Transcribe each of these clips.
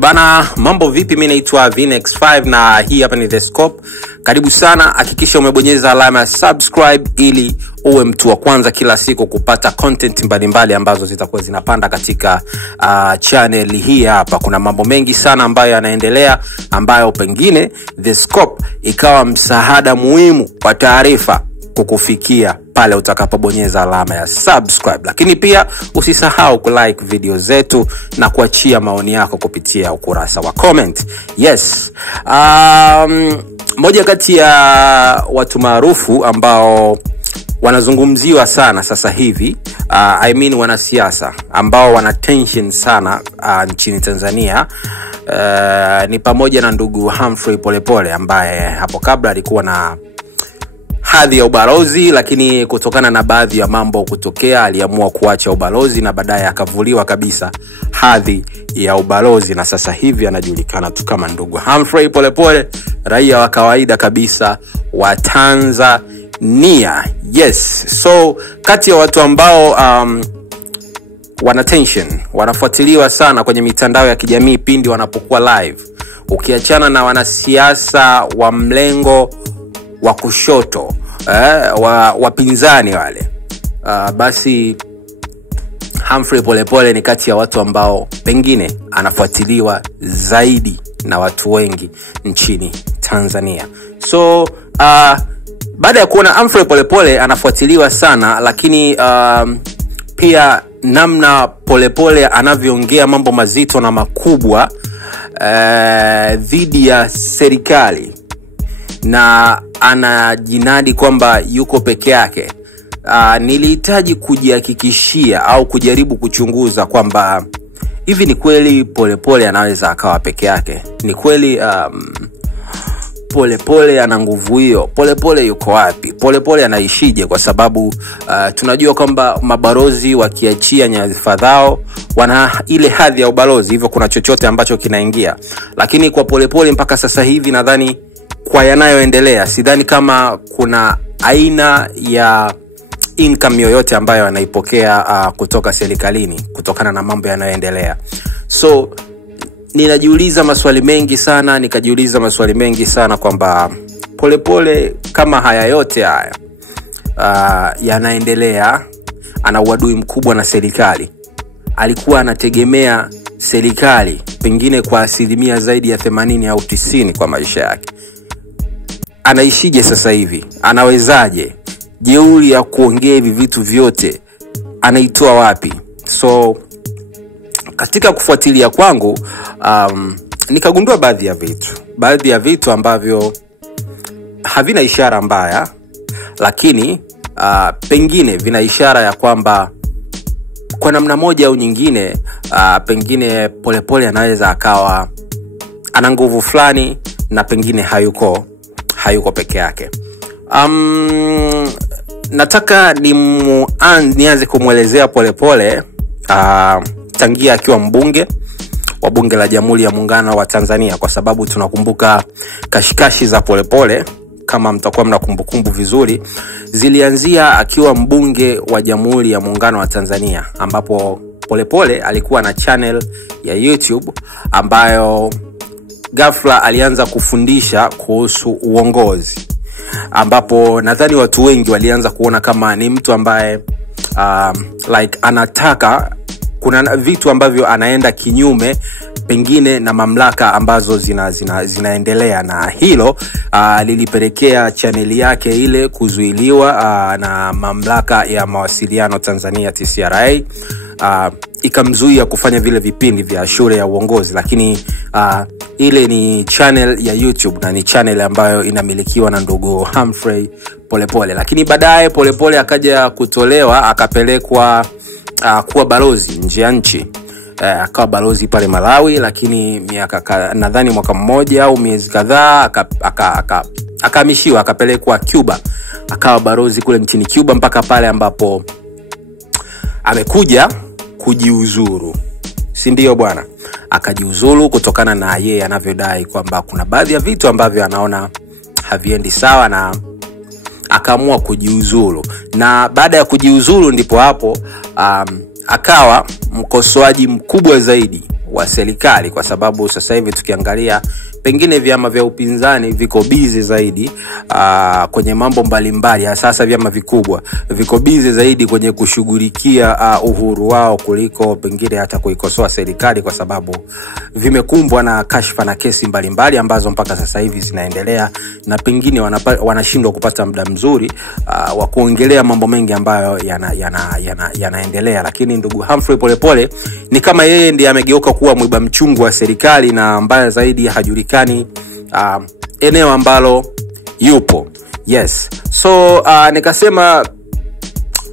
Bana, mambo vipi? Mimi naitwa Vnex5 na hii hapa ni The Scope. Karibu sana, hakikisha umebonyeza alama ya subscribe ili uwe mtu wa kwanza kila siku kupata content mbalimbali ambazo zitakuwa zinapanda katika channel hii hapa. Kuna mambo mengi sana ambayo yanaendelea ambayo pengine The Scope ikawa msaada muhimu kwa taarifa kukufikia pale utakapobonyeza alama ya subscribe. Lakini pia usisahau kulike video zetu na kuachia maoni yako kupitia ukurasa wa comment. Yes. Moja kati ya watu maarufu ambao wanazungumziwa sana sasa hivi, wanasiasa ambao wana tension sana nchini Tanzania, ni pamoja na ndugu Humphrey Polepole ambaye hapo kabla alikuwa na hadhi ya ubalozi, lakini kutokana na baadhi ya mambo kutokea aliamua kuacha ubalozi na baadaye akavuliwa kabisa hadhi ya ubalozi, na sasa hivi anajulikana tu kama ndugu Humphrey Polepole, raia wa kawaida kabisa wa Tanzania. Yes. So kati ya watu ambao wana tension, wanafuatiliwa sana kwenye mitandao ya kijamii pindi wanapokuwa live, ukiachana na wanasiasa wa mlengo wa kushoto, wapinzani wale, basi Humphrey Polepole ni kati ya watu ambao pengine anafuatiliwa zaidi na watu wengi nchini Tanzania. So baada ya kuona Humphrey Polepole anafuatiliwa sana, lakini pia namna Polepole anavyoongea mambo mazito na makubwa dhidi ya serikali na anajinadi kwamba yuko peke yake, nilihitaji kujihakikishia au kujaribu kuchunguza kwamba hivi ni kweli Polepole anaweza akawa peke yake? Ni kweli Polepole ana nguvu hiyo? Polepole yuko wapi? Polepole anaishije? Kwa sababu tunajua kwamba mabalozi wakiachia nyadhifa zao wana ile hadhi ya ubalozi, hivyo kuna chochote ambacho kinaingia. Lakini kwa Polepole mpaka sasa hivi nadhani kwa yanayoendelea, sidhani kama kuna aina ya income yoyote ambayo anaipokea kutoka serikalini kutokana na mambo yanayoendelea. So ninajiuliza maswali mengi sana kwamba Polepole, kama haya yote haya yanaendelea, ana uadui mkubwa na serikali, alikuwa anategemea serikali pengine kwa asilimia zaidi ya 80 au 90 kwa maisha yake, anaishije sasa hivi? Anawezaje? Jeuri ya kuongea hivi vitu vyote anaitoa wapi? So katika kufuatilia kwangu, nikagundua baadhi ya vitu ambavyo havina ishara mbaya, lakini pengine vina ishara ya kwamba kwa namna moja au nyingine, pengine Polepole anaweza akawa ana nguvu fulani na pengine hayuko peke yake. Nataka nianze kumuelezea Polepole tangia akiwa mbunge wa bunge la Jamhuri ya Muungano wa Tanzania, kwa sababu tunakumbuka kashikashi za Polepole, kama mtakuwa mna kumbukumbu vizuri, zilianzia akiwa mbunge wa Jamhuri ya Muungano wa Tanzania, ambapo Polepole alikuwa na channel ya YouTube ambayo ghafla alianza kufundisha kuhusu uongozi, ambapo nadhani watu wengi walianza kuona kama ni mtu ambaye anataka, kuna vitu ambavyo anaenda kinyume pengine na mamlaka ambazo zinaendelea, na hilo lilipelekea chaneli yake ile kuzuiliwa na mamlaka ya mawasiliano Tanzania TCRA, ikamzuia kufanya vile vipindi vya shule ya uongozi. Lakini ile ni channel ya YouTube na ni channel ambayo inamilikiwa na ndugu Humphrey Polepole. Lakini baadaye Polepole akaja kutolewa, akapelekwa kuwa balozi nje ya nchi, akawa balozi pale Malawi, lakini nadhani mwaka mmoja au miezi kadhaa akahamishiwa, akapelekwa Cuba, akawa balozi kule nchini Cuba mpaka pale ambapo amekuja kujiuzuru, si ndio bwana? Akajiuzuru kutokana na yeye anavyodai kwamba kuna baadhi ya vitu ambavyo anaona haviendi sawa, na akaamua kujiuzuru. Na baada ya kujiuzuru ndipo hapo akawa mkosoaji mkubwa zaidi wa serikali, kwa sababu sasa hivi tukiangalia pengine vyama vya upinzani viko busy zaidi kwenye mambo mbalimbali. Sasa vyama vikubwa viko busy zaidi kwenye kushughulikia uhuru wao kuliko pengine hata kuikosoa serikali, kwa sababu vimekumbwa na kashfa na kesi mbalimbali ambazo mpaka sasa hivi zinaendelea, na pengine wanashindwa kupata muda mzuri wa kuongelea mambo mengi ambayo yanaendelea. Lakini ndugu Humphrey Polepole ni kama yeye ndiye amegeuka kuwa mwiba mchungu wa serikali, na mbaya zaidi hajulikani eneo ambalo yupo. Yes. So nikasema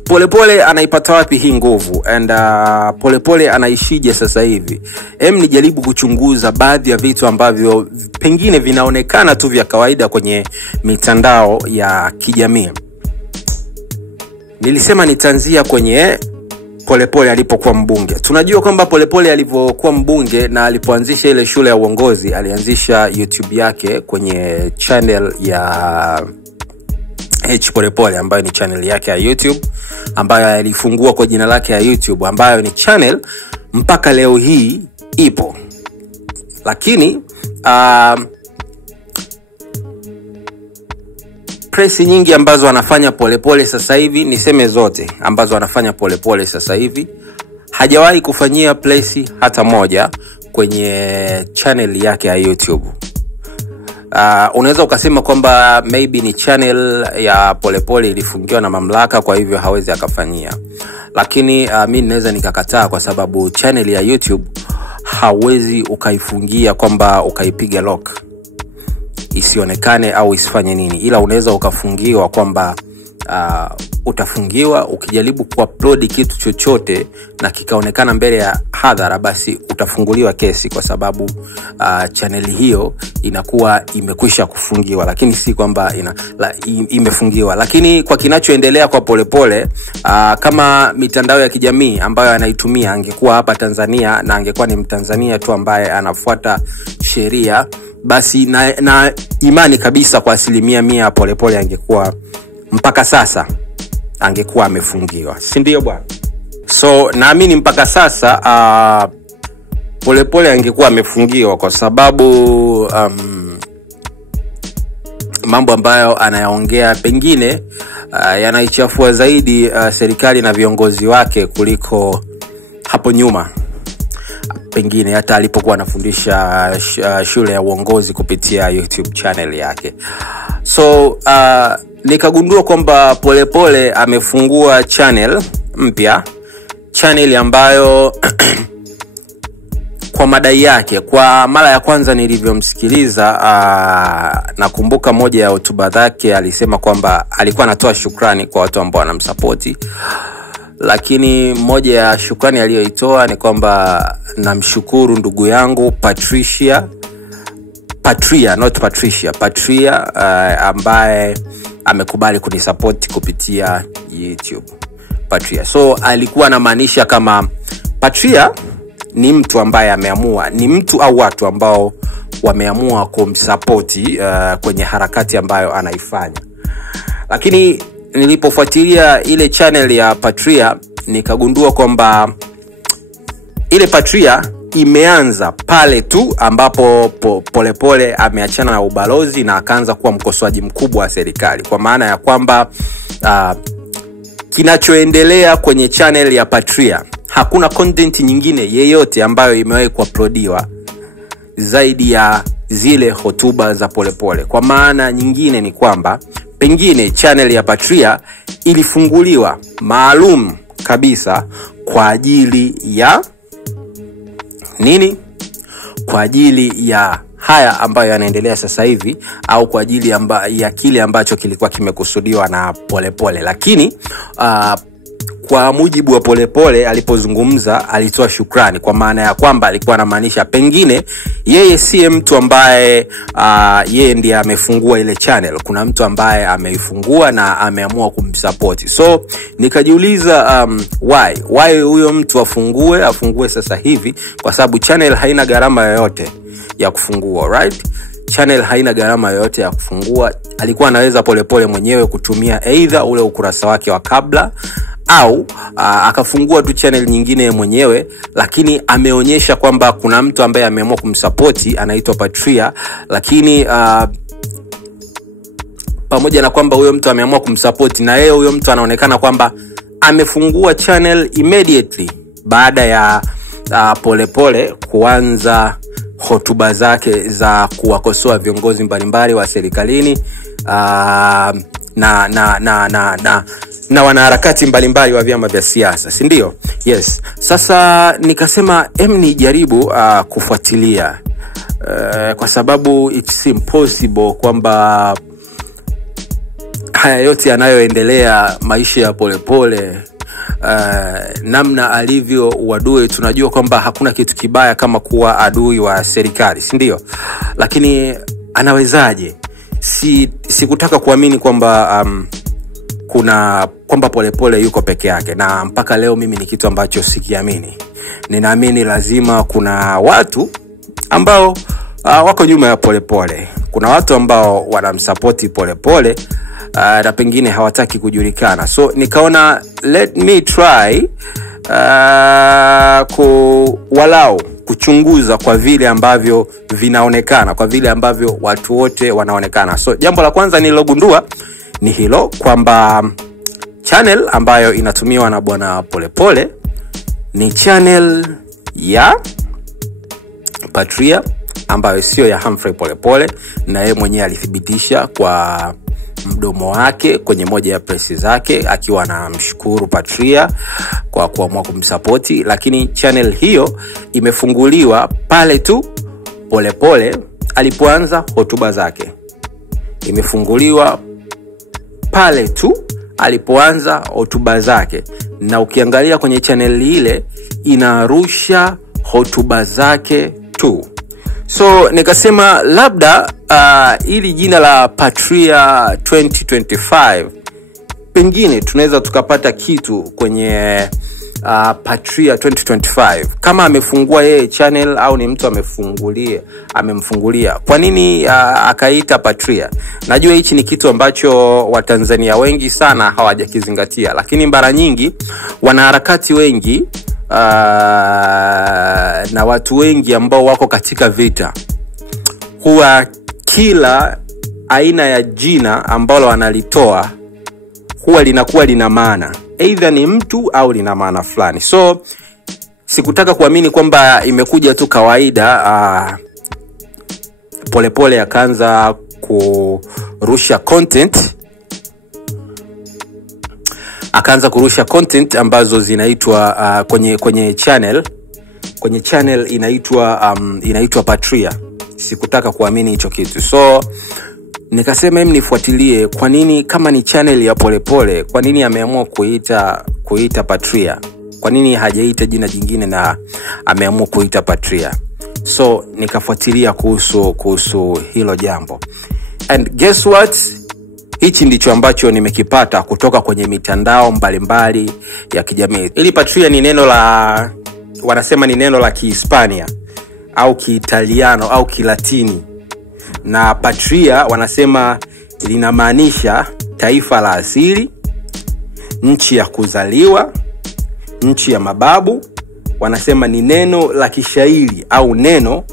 Polepole anaipata wapi hii nguvu, and Polepole anaishije sasa hivi? Nijaribu kuchunguza baadhi ya vitu ambavyo pengine vinaonekana tu vya kawaida kwenye mitandao ya kijamii. Nilisema nitaanzia kwenye Polepole alipokuwa mbunge. Tunajua kwamba Polepole alivyokuwa mbunge na alipoanzisha ile shule ya uongozi, alianzisha YouTube yake kwenye channel ya Polepole, ambayo ni channel yake ya YouTube, ambayo alifungua kwa jina lake ya YouTube, ambayo ni channel mpaka leo hii ipo. Lakini press nyingi ambazo anafanya Polepole sasa hivi, niseme zote ambazo anafanya Polepole sasa hivi, hajawahi kufanyia press hata moja kwenye channel yake ya YouTube. Unaweza ukasema kwamba maybe ni channel ya Polepole ilifungiwa na mamlaka, kwa hivyo hawezi akafanyia. Lakini mimi naweza nikakataa, kwa sababu channel ya YouTube hawezi ukaifungia kwamba ukaipiga lock isionekane au isifanye nini, ila unaweza ukafungiwa kwamba utafungiwa ukijaribu kuupload kitu chochote na kikaonekana mbele ya hadhara, basi utafunguliwa kesi, kwa sababu channel hiyo inakuwa imekwisha kufungiwa, lakini si kwamba imefungiwa. Lakini kwa kinachoendelea kwa Polepole, kama mitandao ya kijamii ambayo anaitumia angekuwa hapa Tanzania na angekuwa ni Mtanzania tu ambaye anafuata sheria, basi na imani kabisa kwa 100% Polepole angekuwa mpaka sasa angekuwa amefungiwa, si ndio bwana? So naamini mpaka sasa Polepole angekuwa amefungiwa, kwa sababu mambo ambayo anayaongea pengine yanaichafua zaidi serikali na viongozi wake kuliko hapo nyuma, pengine hata alipokuwa anafundisha shule ya uongozi kupitia YouTube channel yake. So nikagundua kwamba Polepole amefungua channel mpya, channel ambayo kwa madai yake, kwa mara ya kwanza nilivyomsikiliza, nakumbuka moja ya hotuba zake alisema kwamba alikuwa anatoa shukrani kwa watu ambao wanamsupport, lakini moja ya shukrani aliyoitoa ni kwamba namshukuru ndugu yangu Patria ambaye amekubali kunisupport kupitia YouTube. Patria. So alikuwa anamaanisha kama Patria ni mtu ambaye ameamua, ni mtu au watu ambao wameamua kumsupport kwenye harakati ambayo anaifanya. Lakini nilipofuatilia ile channel ya Patria, nikagundua kwamba ile Patria imeanza pale tu ambapo Polepole ameachana na ubalozi na akaanza kuwa mkosoaji mkubwa wa serikali, kwa maana ya kwamba kinachoendelea kwenye channel ya Patria, hakuna content nyingine yeyote ambayo imewahi kuuploadiwa zaidi ya zile hotuba za Polepole. Kwa maana nyingine ni kwamba pengine channel ya Patria ilifunguliwa maalum kabisa kwa ajili ya nini? Kwa ajili ya haya ambayo yanaendelea sasa hivi, au kwa ajili ya kile ambacho kilikuwa kimekusudiwa na Polepole. Lakini kwa mujibu wa Polepole alipozungumza, alitoa shukrani, kwa maana ya kwamba alikuwa anamaanisha pengine yeye si mtu ambaye yeye ndiye amefungua ile channel. Kuna mtu ambaye ameifungua na ameamua kumsupport. So nikajiuliza why huyo mtu afungue sasa hivi, kwa sababu channel haina gharama yoyote ya kufungua, right? Channel haina gharama yoyote ya kufungua. Alikuwa anaweza Polepole mwenyewe kutumia either ule ukurasa wake wa kabla au akafungua tu channel nyingine mwenyewe, lakini ameonyesha kwamba kuna mtu ambaye ameamua kumsupport anaitwa Patria, lakini pamoja na kwamba huyo mtu ameamua kumsupport, na yeye huyo mtu anaonekana kwamba amefungua channel immediately baada ya Polepole kuanza hotuba zake za kuwakosoa viongozi mbalimbali wa serikalini na wanaharakati mbalimbali wa vyama vya siasa, si ndio? Yes. Sasa nikasema nijaribu kufuatilia kwa sababu it's impossible kwamba haya yote yanayoendelea, maisha ya Polepole, namna alivyo uadui, tunajua kwamba hakuna kitu kibaya kama kuwa adui wa serikali, si ndio? Lakini anawezaje? Sikutaka kuamini kwamba kwamba Polepole yuko peke yake, na mpaka leo mimi ni kitu ambacho sikiamini. Ninaamini lazima kuna watu ambao wako nyuma ya Polepole. Kuna watu ambao wanamsupport Polepole na pengine hawataki kujulikana. So nikaona let me try walau kuchunguza kwa vile ambavyo vinaonekana, kwa vile ambavyo watu wote wanaonekana. So jambo la kwanza nililogundua ni hilo, kwamba channel ambayo inatumiwa na bwana Polepole ni channel ya Patria, ambayo sio ya Humphrey Polepole, na yeye mwenyewe alithibitisha kwa mdomo wake kwenye moja ya press zake akiwa anamshukuru Patria kwa kuamua kumsupport. Lakini channel hiyo imefunguliwa pale tu Polepole alipoanza hotuba zake. Imefunguliwa pale tu alipoanza hotuba zake, na ukiangalia kwenye channel ile inarusha hotuba zake tu. So nikasema labda ili jina la Patria 2025 pengine tunaweza tukapata kitu kwenye Patria 2025, kama amefungua yeye channel au ni mtu amemfungulia. Kwa nini akaita Patria? Najua hichi ni kitu ambacho Watanzania wengi sana hawajakizingatia, lakini mara nyingi wanaharakati wengi na watu wengi ambao wako katika vita, huwa kila aina ya jina ambalo wanalitoa huwa linakuwa lina maana, either ni mtu au lina maana fulani. So sikutaka kuamini kwamba imekuja tu kawaida. Polepole akaanza kurusha content ambazo zinaitwa kwenye channel inaitwa Patria. Sikutaka kuamini hicho kitu. So nikasema nifuatilie kwa nini, kama ni channel ya Polepole, kwa nini ameamua kuita Patria? Kwa nini hajaita jina jingine na ameamua kuita Patria? So nikafuatilia kuhusu hilo jambo. And guess what? Hichi ndicho ambacho nimekipata kutoka kwenye mitandao mbalimbali ya kijamii. Ili Patria ni neno la, wanasema ni neno la Kihispania au Kiitaliano au Kilatini, na Patria wanasema linamaanisha taifa la asili, nchi ya kuzaliwa, nchi ya mababu. Wanasema ni neno la kishairi au neno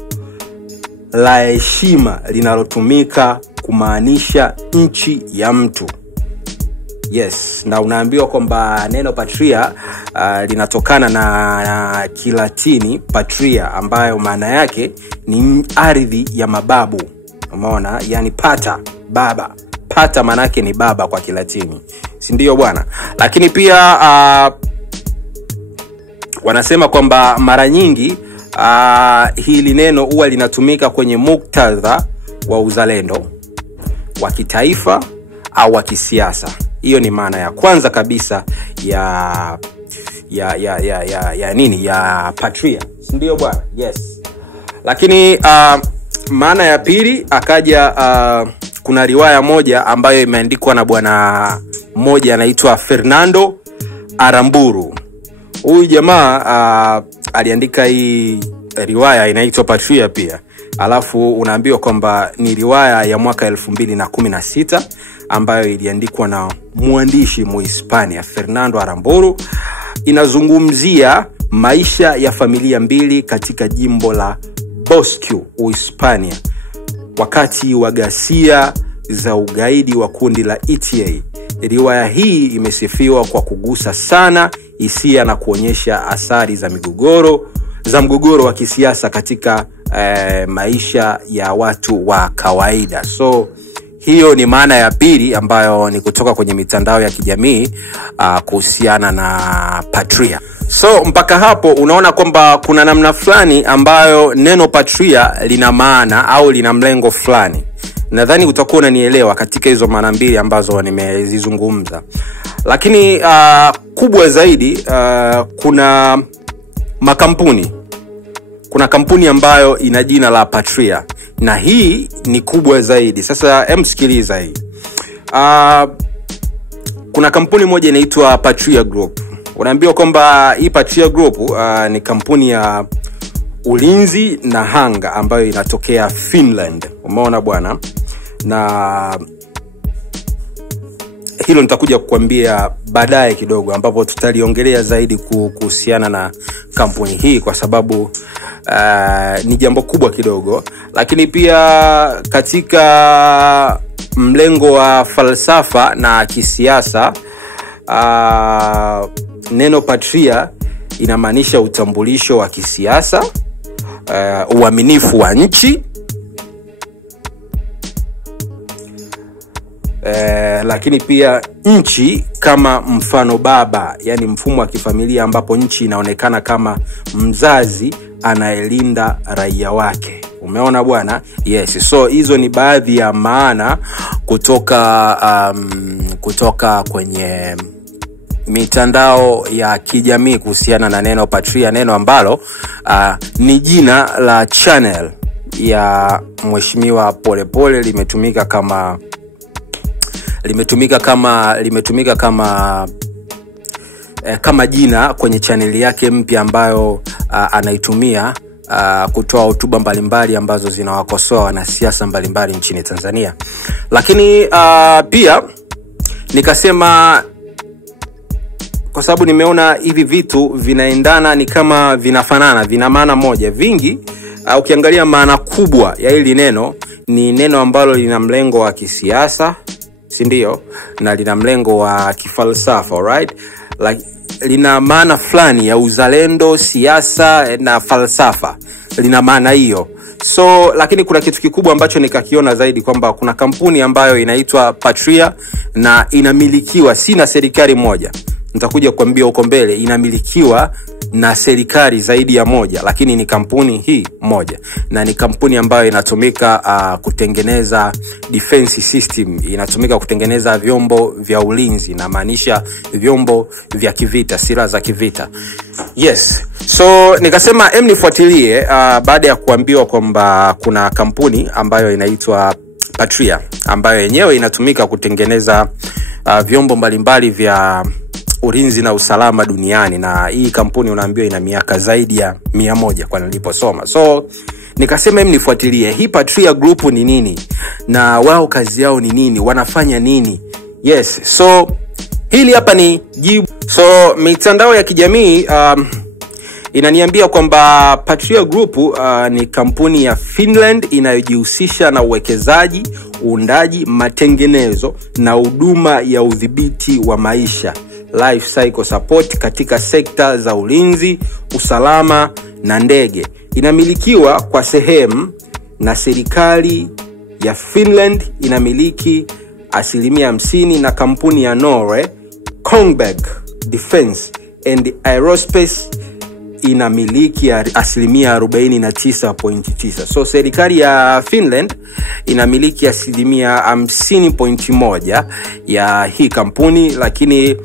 la heshima linalotumika kumaanisha nchi ya mtu. Yes, na unaambiwa kwamba neno Patria linatokana na Kilatini patria, ambayo maana yake ni ardhi ya mababu. Umeona? Yani baba. Pata maana yake ni baba kwa Kilatini, si ndio bwana? Lakini pia wanasema kwamba mara nyingi hili neno huwa linatumika kwenye muktadha wa uzalendo wa kitaifa au wa kisiasa. Hiyo ni maana ya kwanza kabisa ya Patria, si ndio bwana? Yes. Lakini maana ya pili akaja, kuna riwaya moja ambayo imeandikwa na bwana mmoja anaitwa Fernando Aramburu. Huyu jamaa aliandika hii riwaya inaitwa Patria pia. Alafu unaambiwa kwamba ni riwaya ya mwaka 2016 ambayo iliandikwa na mwandishi Muhispania Fernando Aramburu. Inazungumzia maisha ya familia mbili katika jimbo la Bosque, Uhispania, wakati wa ghasia za ugaidi wa kundi la ETA. Riwaya hii imesifiwa kwa kugusa sana hisia na kuonyesha athari za mgogoro wa kisiasa katika maisha ya watu wa kawaida. So hiyo ni maana ya pili ambayo ni kutoka kwenye mitandao ya kijamii kuhusiana na Patria. So mpaka hapo unaona kwamba kuna namna fulani ambayo neno Patria lina maana au lina mlengo fulani. Nadhani utakuwa unanielewa katika hizo maana mbili ambazo nimezizungumza. Lakini kubwa zaidi, kuna makampuni. Kuna kampuni ambayo ina jina la Patria, na hii ni kubwa zaidi. Sasa msikiliza hii. Kuna kampuni moja inaitwa Patria Group. Unaambiwa kwamba hii Patria Group ni kampuni ya ulinzi na anga ambayo inatokea Finland. Umeona bwana? Na hilo nitakuja kukuambia baadaye kidogo, ambapo tutaliongelea zaidi kuhusiana na kampuni hii, kwa sababu ni jambo kubwa kidogo. Lakini pia katika mlengo wa falsafa na kisiasa, neno Patria inamaanisha utambulisho wa kisiasa, uaminifu wa nchi, lakini pia nchi kama mfano baba, yani mfumo wa kifamilia ambapo nchi inaonekana kama mzazi anayelinda raia wake. Umeona bwana? Yes. So hizo ni baadhi ya maana kutoka kwenye mitandao ya kijamii kuhusiana na neno Patria, neno ambalo ni jina la channel ya Mheshimiwa Polepole. Limetumika kama jina kwenye channel yake mpya ambayo anaitumia kutoa hotuba mbalimbali ambazo zinawakosoa wanasiasa mbalimbali nchini Tanzania. Lakini pia nikasema, kwa sababu nimeona hivi vitu vinaendana, ni kama vinafanana, vina maana moja. Vingi ukiangalia maana kubwa ya hili neno, ni neno ambalo lina mlengo wa kisiasa, si ndio? Na lina mlengo wa kifalsafa, alright? Like, lina maana fulani ya uzalendo, siasa na falsafa. Lina maana hiyo. So lakini kuna kitu kikubwa ambacho nikakiona zaidi, kwamba kuna kampuni ambayo inaitwa Patria na inamilikiwa si na serikali moja. Nitakuja kuambia huko mbele, inamilikiwa na serikali zaidi ya moja, lakini ni kampuni hii moja, na ni kampuni ambayo inatumika kutengeneza defense system, inatumika kutengeneza vyombo vya ulinzi, na maanisha vyombo vya kivita, silaha za kivita. Yes. So nikasema nifuatilie baada ya kuambiwa kwamba kuna kampuni ambayo inaitwa Patria ambayo yenyewe inatumika kutengeneza vyombo mbalimbali vya ulinzi na usalama duniani, na hii kampuni unaambiwa ina miaka zaidi ya 100 kwa niliposoma. So nikasema nifuatilie hii Patria Group ni nini, na wao kazi yao ni nini, wanafanya nini. Yes. So hili hapa ni jibu. So mitandao ya kijamii inaniambia kwamba Patria Group ni kampuni ya Finland inayojihusisha na uwekezaji, uundaji, matengenezo na huduma ya udhibiti wa maisha, life cycle support, katika sekta za ulinzi, usalama na ndege. Inamilikiwa kwa sehemu na serikali ya Finland, inamiliki 50% na kampuni ya Norway Kongsberg Defence and Aerospace inamiliki 49.9%. So serikali ya Finland inamiliki 50.1% ya hii kampuni, lakini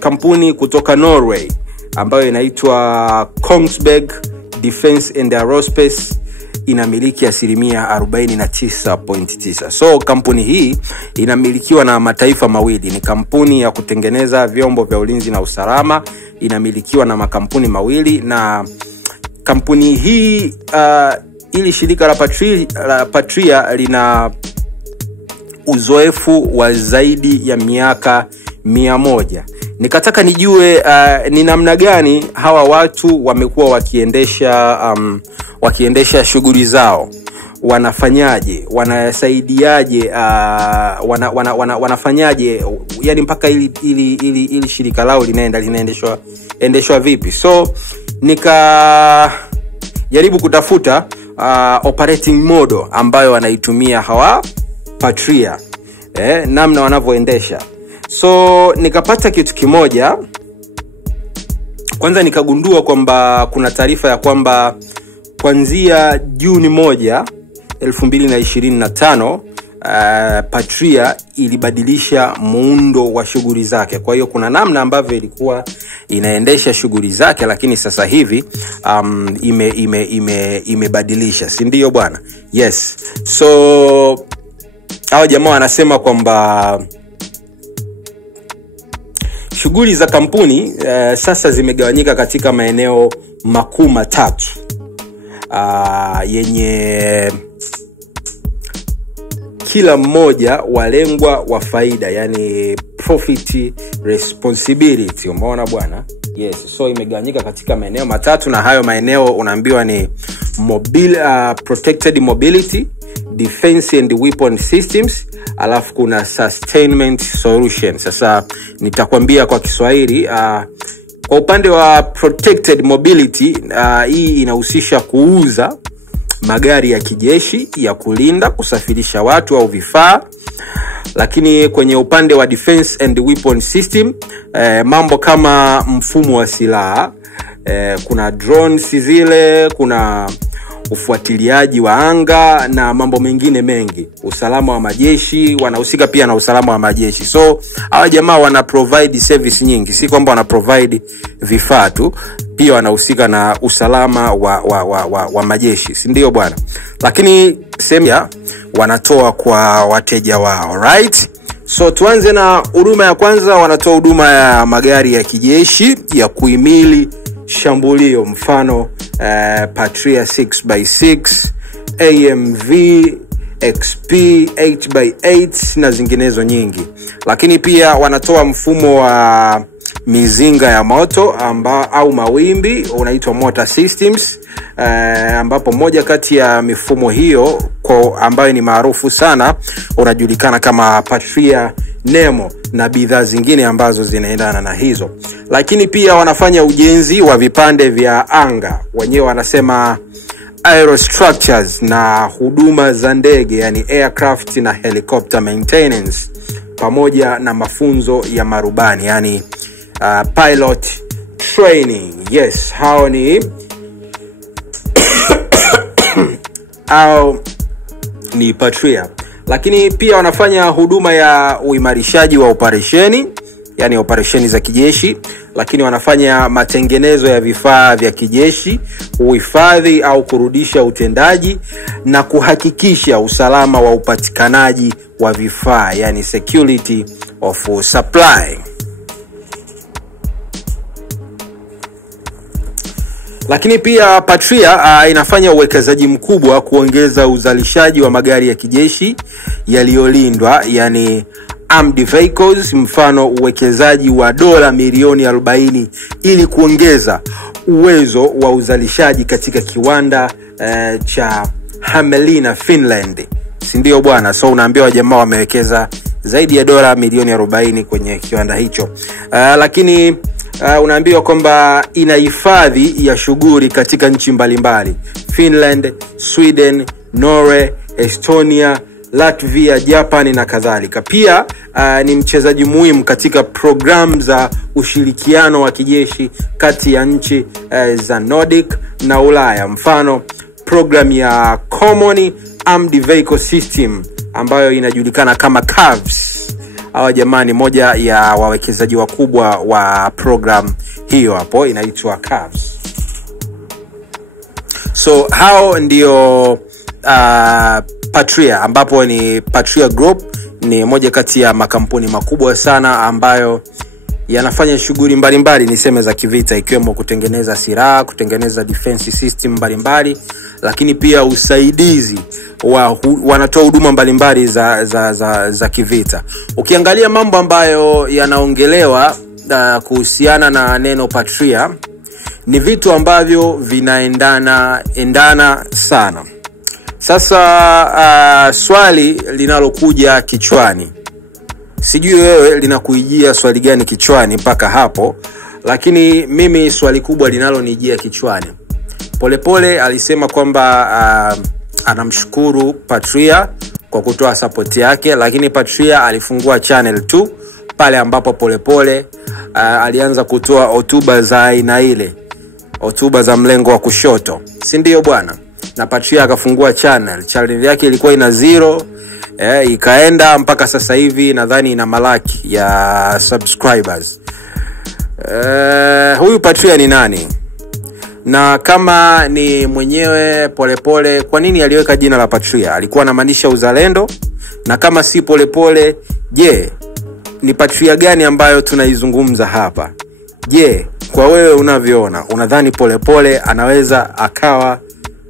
kampuni kutoka Norway ambayo inaitwa Kongsberg Defence and Aerospace inamiliki 49.9%. So kampuni hii inamilikiwa na mataifa mawili. Ni kampuni ya kutengeneza vyombo vya ulinzi na usalama, inamilikiwa na makampuni mawili, na kampuni hii ili shirika la Patria lina uzoefu wa zaidi ya miaka 100. Nikataka nijue ni namna gani hawa watu wamekuwa wakiendesha shughuli zao. Wanafanyaje? Wanasaidiaje? Wanafanyaje? Yani mpaka ili shirika lao linaendeshwa vipi? So jaribu kutafuta operating model ambayo wanaitumia hawa Patria, namna wanavyoendesha. So nikapata kitu kimoja. Kwanza nikagundua kwamba kuna taarifa ya kwamba kuanzia Juni 1, 2025 Patria ilibadilisha muundo wa shughuli zake. Kwa hiyo kuna namna ambavyo ilikuwa inaendesha shughuli zake, lakini sasa hivi imebadilisha, si ndio bwana? Yes. So hao jamaa wanasema kwamba shughuli za kampuni sasa zimegawanyika katika maeneo makuu matatu yenye kila mmoja walengwa wa faida, yani profit responsibility. Umeona bwana? Yes. So imegawanyika katika maeneo matatu, na hayo maeneo unaambiwa ni protected mobility, defense and weapon systems, alafu kuna sustainment solution. Sasa nitakwambia kwa Kiswahili. Kwa upande wa protected mobility, hii inahusisha kuuza magari ya kijeshi ya kulinda, kusafirisha watu au vifaa. Lakini kwenye upande wa defense and weapon system, mambo kama mfumo wa silaha, kuna drones zile, kuna ufuatiliaji wa anga na mambo mengine mengi. Usalama wa majeshi, wanahusika pia na usalama wa majeshi. So hawa jamaa wana provide service nyingi, si kwamba wana provide vifaa tu, pia wanahusika na usalama wa majeshi, si ndio bwana? Lakini sema wanatoa kwa wateja wao, right? So tuanze na huduma ya kwanza. Wanatoa huduma ya magari ya kijeshi ya kuhimili shambulio, mfano Patria 6x6, AMV, XP, 8x8 na zinginezo nyingi. Lakini pia wanatoa mfumo wa mizinga ya moto au mawimbi, unaitwa motor systems, ambapo moja kati ya mifumo hiyo ambayo ni maarufu sana unajulikana kama Patria Nemo na bidhaa zingine ambazo zinaendana na hizo. Lakini pia wanafanya ujenzi wa vipande vya anga, wenyewe wanasema aerostructures, na huduma za ndege, yani aircraft na helicopter maintenance, pamoja na mafunzo ya marubani, yani pilot training. Yes, hao ni Patria. Lakini pia wanafanya huduma ya uimarishaji wa operesheni, yani operesheni za kijeshi. Lakini wanafanya matengenezo ya vifaa vya kijeshi, uhifadhi au kurudisha utendaji, na kuhakikisha usalama wa upatikanaji wa vifaa, yani security of supply. Lakini pia Patria inafanya uwekezaji mkubwa kuongeza uzalishaji wa magari ya kijeshi yaliyolindwa, yani armed vehicles, mfano uwekezaji wa dola milioni 40 ili kuongeza uwezo wa uzalishaji katika kiwanda cha Hämeenlinna, Finland. Si ndio bwana? So unaambiwa jamaa wamewekeza zaidi ya dola milioni 40 kwenye kiwanda hicho. Lakini unaambiwa kwamba ina hifadhi ya shughuli katika nchi mbalimbali: Finland, Sweden, Norway, Estonia, Latvia, Japan na kadhalika. Pia ni mchezaji muhimu katika programu za ushirikiano wa kijeshi kati ya nchi za Nordic na Ulaya, mfano program ya Common Armed Vehicle System ambayo inajulikana kama CAVS. Hawa jamani, moja ya wawekezaji wakubwa wa program hiyo hapo inaitwa CAVS. So hao ndio Patria, ambapo ni Patria Group ni moja kati ya makampuni makubwa sana ambayo yanafanya shughuli mbalimbali niseme za kivita, ikiwemo kutengeneza silaha, kutengeneza defense system mbalimbali, lakini pia usaidizi wanatoa huduma mbalimbali za kivita. Ukiangalia mambo ambayo yanaongelewa kuhusiana na neno Patria, ni vitu ambavyo vinaendana sana. Sasa swali linalokuja kichwani, sijui wewe linakuijia swali gani kichwani mpaka hapo, lakini mimi swali kubwa linalonijia kichwani, Polepole alisema kwamba anamshukuru Patria kwa kutoa support yake, lakini Patria alifungua channel 2 pale ambapo Polepole alianza kutoa hotuba za aina ile, hotuba za mlengo wa kushoto, si ndio bwana? Na Patria akafungua channel yake ilikuwa ina 0, ikaenda mpaka sasa hivi nadhani ina malaki ya subscribers. Huyu Patria ni nani? Na kama ni mwenyewe Polepole, kwa nini aliweka jina la Patria? Alikuwa anamaanisha uzalendo? Na kama si Polepole, je, ni Patria gani ambayo tunaizungumza hapa? Je, kwa wewe unavyoona, unadhani Polepole anaweza akawa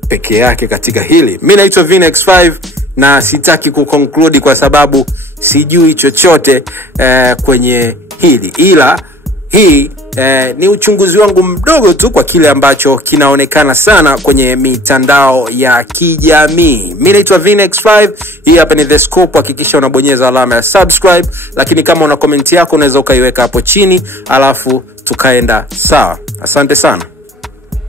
peke yake katika hili? Mimi naitwa Vnex5 na sitaki kuconclude kwa sababu sijui chochote kwenye hili, ila hii ni uchunguzi wangu mdogo tu kwa kile ambacho kinaonekana sana kwenye mitandao ya kijamii. Mimi naitwa Vnex5, hii hapa ni The Scope. Hakikisha unabonyeza alama ya subscribe, lakini kama una comment yako unaweza ukaiweka hapo chini alafu tukaenda sawa. Asante sana.